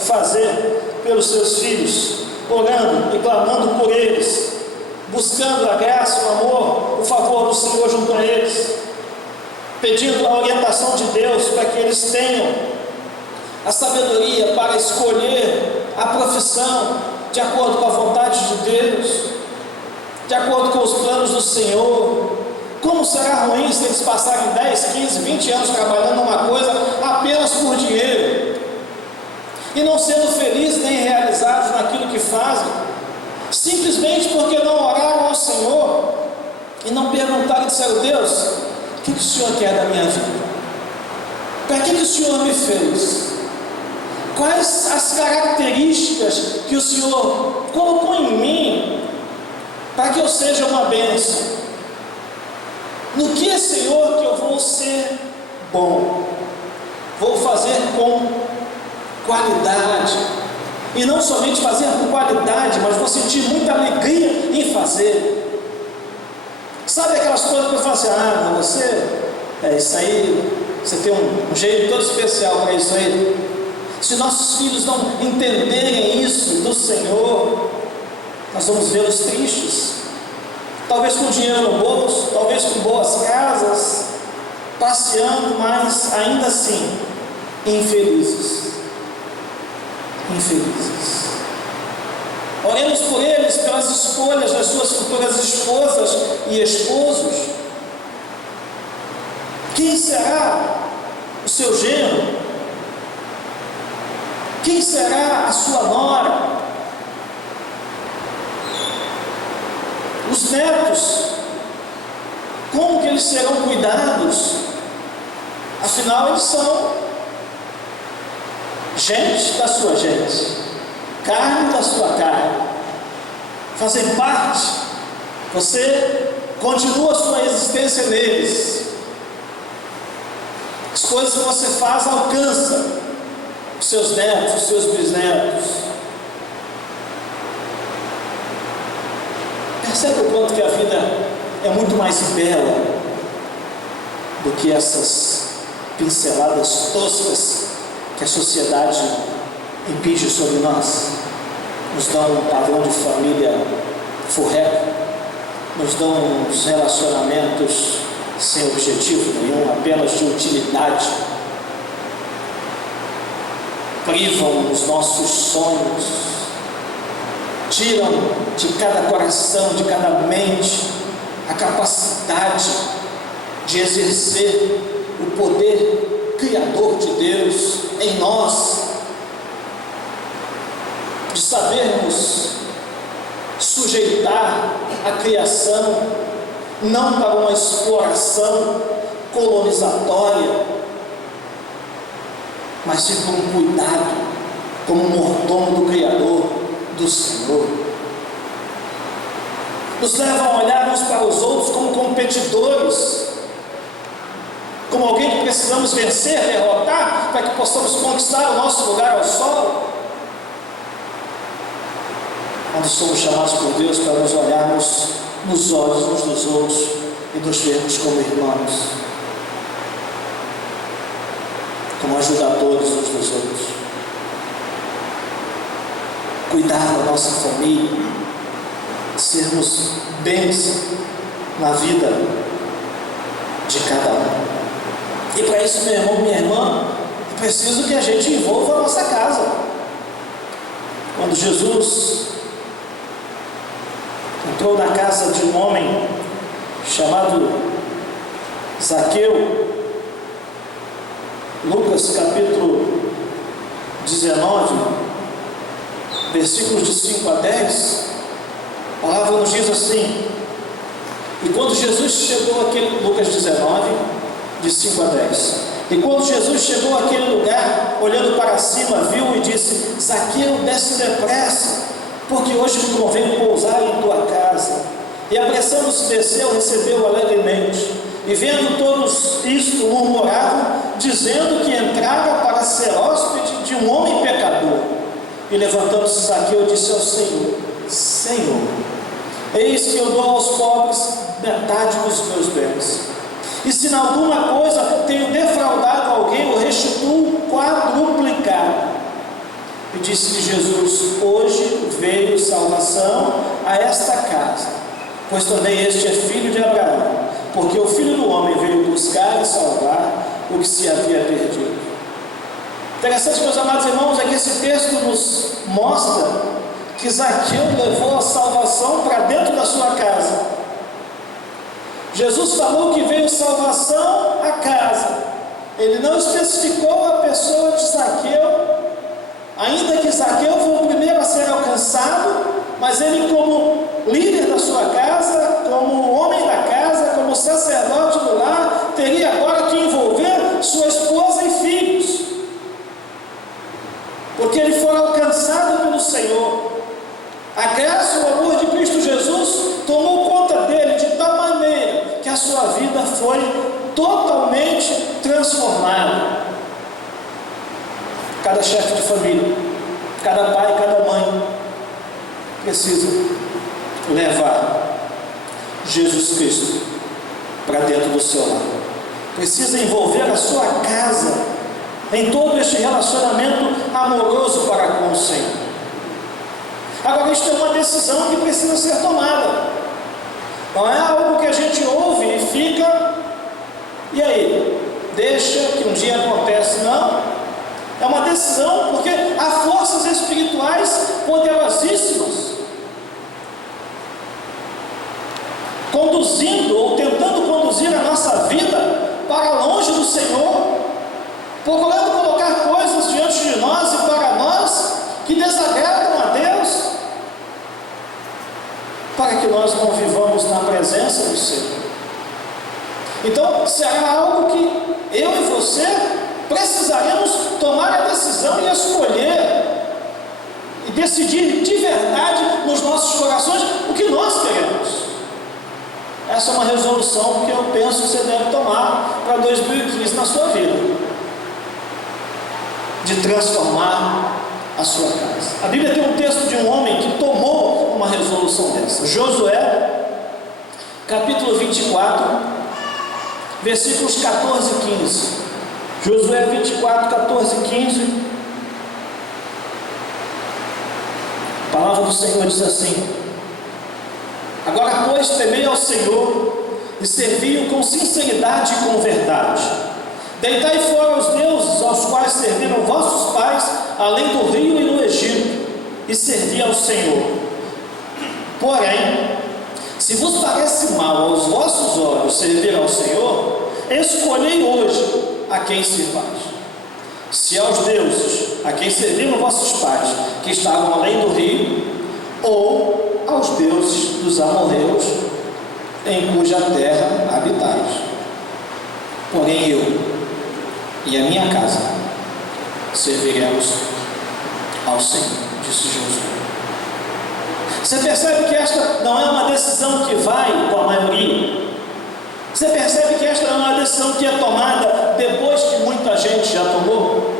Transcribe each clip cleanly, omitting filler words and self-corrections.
fazer pelos seus filhos, orando e clamando por eles, buscando a graça, o amor, o favor do Senhor junto a eles, pedindo a orientação de Deus para que eles tenham a sabedoria para escolher a profissão de acordo com a vontade de Deus, de acordo com os planos do Senhor. Como será ruim se eles passarem 10, 15, 20 anos trabalhando numa coisa apenas por dinheiro e não sendo felizes nem realizados naquilo que fazem, simplesmente porque não oraram ao Senhor e não perguntaram e disseram: Deus, o que o Senhor quer da minha vida? Para que o Senhor me fez? Quais as características que o Senhor colocou em mim para que eu seja uma bênção? No que, Senhor, que eu vou ser bom? Vou fazer com qualidade, e não somente fazer com qualidade, mas vou sentir muita alegria em fazer. Sabe aquelas coisas que eu falo assim: ah, mas isso aí, você tem um jeito todo especial para isso aí. Se nossos filhos não entenderem isso do Senhor, nós vamos vê-los tristes, talvez com dinheiro no bolso, talvez com boas casas, passeando, mas ainda assim infelizes. Oremos por eles, pelas escolhas das suas futuras esposas e esposos. Quem será o seu genro? Quem será a sua nora? Os netos, como que eles serão cuidados? Afinal, eles são gente da sua gente, carne da sua carne, fazem parte. Você continua a sua existência neles. As coisas que você faz alcançam os seus netos, os seus bisnetos. Percebe o quanto que a vida é muito mais bela do que essas pinceladas toscas que a sociedade impinge sobre nós? Nos dão um padrão de família furreco, nos dão uns relacionamentos sem objetivo nenhum, apenas de utilidade, privam os nossos sonhos, tiram de cada coração, de cada mente, a capacidade de exercer o poder criador de Deus em nós, de sabermos sujeitar a criação, não para uma exploração colonizatória, mas sim por um cuidado, como mordomo do Criador, do Senhor. Nos levam a olhar uns para os outros como competidores, como alguém que precisamos vencer, derrotar, para que possamos conquistar o nosso lugar ao sol. Quando somos chamados por Deus para nos olharmos nos olhos uns dos outros e nos vermos como irmãos, como ajudadores uns dos outros, cuidar da nossa família, sermos bênção na vida de cada um. E para isso, meu irmão, minha irmã, é preciso que a gente envolva a nossa casa. Quando Jesus entrou na casa de um homem chamado Zaqueu, Lucas capítulo 19, versículos de 5 a 10, a palavra nos diz assim: e quando Jesus chegou àquele, Lucas 19, de 5 a 10, e quando Jesus chegou àquele lugar, olhando para cima, viu e disse: Zaqueu, desce depressa, porque hoje me convém pousar em tua casa. E apressando-se desceu, recebeu alegremente. E vendo todos isto, murmuravam, dizendo que entrara para ser hóspede de um homem pecador. E levantando-se Zaqueu, disse ao Senhor: Senhor, eis que eu dou aos pobres metade dos meus bens. E se em alguma coisa tenho defraudado alguém, eu restituo quadruplicado. E disse-lhe Jesus: hoje veio salvação a esta casa, pois também este é filho de Abraão, porque o Filho do Homem veio buscar e salvar o que se havia perdido. Interessante, meus amados irmãos, é que esse texto nos mostra que Zaqueu levou a salvação para dentro da sua casa. Jesus falou que veio salvação à casa. Ele não especificou a pessoa de Zaqueu, ainda que Zaqueu foi o primeiro a ser alcançado, mas ele, como líder da sua casa, como homem da casa, como sacerdote do lar, teria agora que envolver sua esposa e filhos, porque ele foi alcançado pelo Senhor. A graça e o amor de Cristo Jesus tomou conta dele de tal maneira que a sua vida foi totalmente transformada. Cada chefe de família, cada pai, cada mãe precisa levar Jesus Cristo para dentro do seu lar. Precisa envolver a sua casa em todo este relacionamento amoroso para com o Senhor. Agora, isto é uma decisão que precisa ser tomada. Não é algo que a gente ouve e fica, e aí, deixa que um dia acontece. Não. É uma decisão, porque há forças espirituais poderosíssimas conduzindo ou tentando conduzir a nossa vida para longe do Senhor, procurando colocar coisas diante de nós e para nós que desagradam a Deus, para que nós não vivamos na presença do Senhor. Então, será algo que eu e você precisaremos tomar a decisão e escolher e decidir de verdade nos nossos corações o que nós queremos. Essa é uma resolução que eu penso que você deve tomar para 2015 na sua vida, de transformar a sua casa. A Bíblia tem um texto de um homem que tomou uma resolução dessa. Josué, capítulo 24, versículos 14 e 15. Josué 24, 14 e 15. A palavra do Senhor diz assim: agora, pois, temei ao Senhor e servi-o com sinceridade e com verdade. Deitai fora os deuses aos quais serviram vossos pais, além do rio e no Egito, e servi ao Senhor. Porém, se vos parece mal aos vossos olhos servir ao Senhor, escolhei hoje a quem servais. Se aos deuses a quem serviram vossos pais, que estavam além do rio, ou aos deuses dos amorreus, em cuja terra habitais. Porém eu e a minha casa serviremos ao Senhor, disse Josué. Você percebe que esta não é uma decisão que vai com a maioria. Você percebe que esta não é uma decisão que é tomada depois que muita gente já tomou.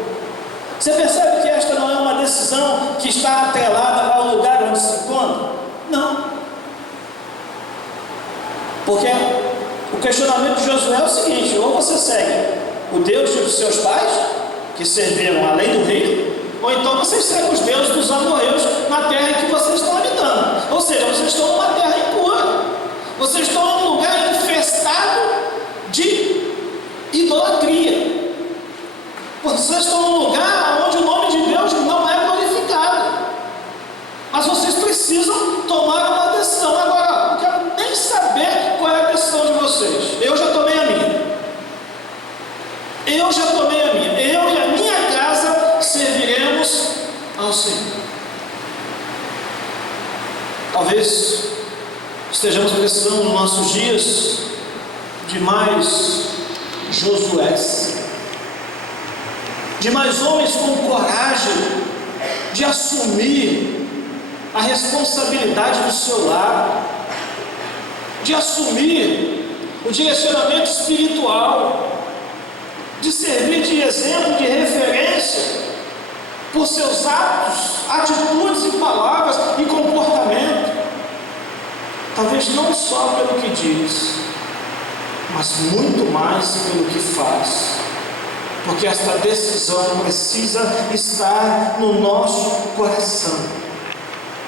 Você percebe que esta não é uma decisão que está atrelada ao lugar onde se encontra? Não. Porque o questionamento de Josué é o seguinte: ou você segue o Deus dos seus pais, que serviram além do rio, ou então vocês seguem os deuses dos amorreus na terra em que vocês estão habitando. Ou seja, vocês estão numa terra impura, vocês estão num lugar infestado de idolatria, vocês estão num lugar onde o nome de Deus não é glorificado. Mas vocês precisam tomar uma decisão. Agora, não quero nem saber qual é a decisão de vocês. Eu já tomei a minha. Eu e a minha casa serviremos ao Senhor. Talvez estejamos precisando nos nossos dias de mais Josués, de mais homens com coragem de assumir a responsabilidade do seu lar, de assumir o direcionamento espiritual, de servir de exemplo, de referência por seus atos, atitudes e palavras e comportamento. Talvez não só pelo que diz, mas muito mais pelo que faz. porque esta decisão precisa estar no nosso coração.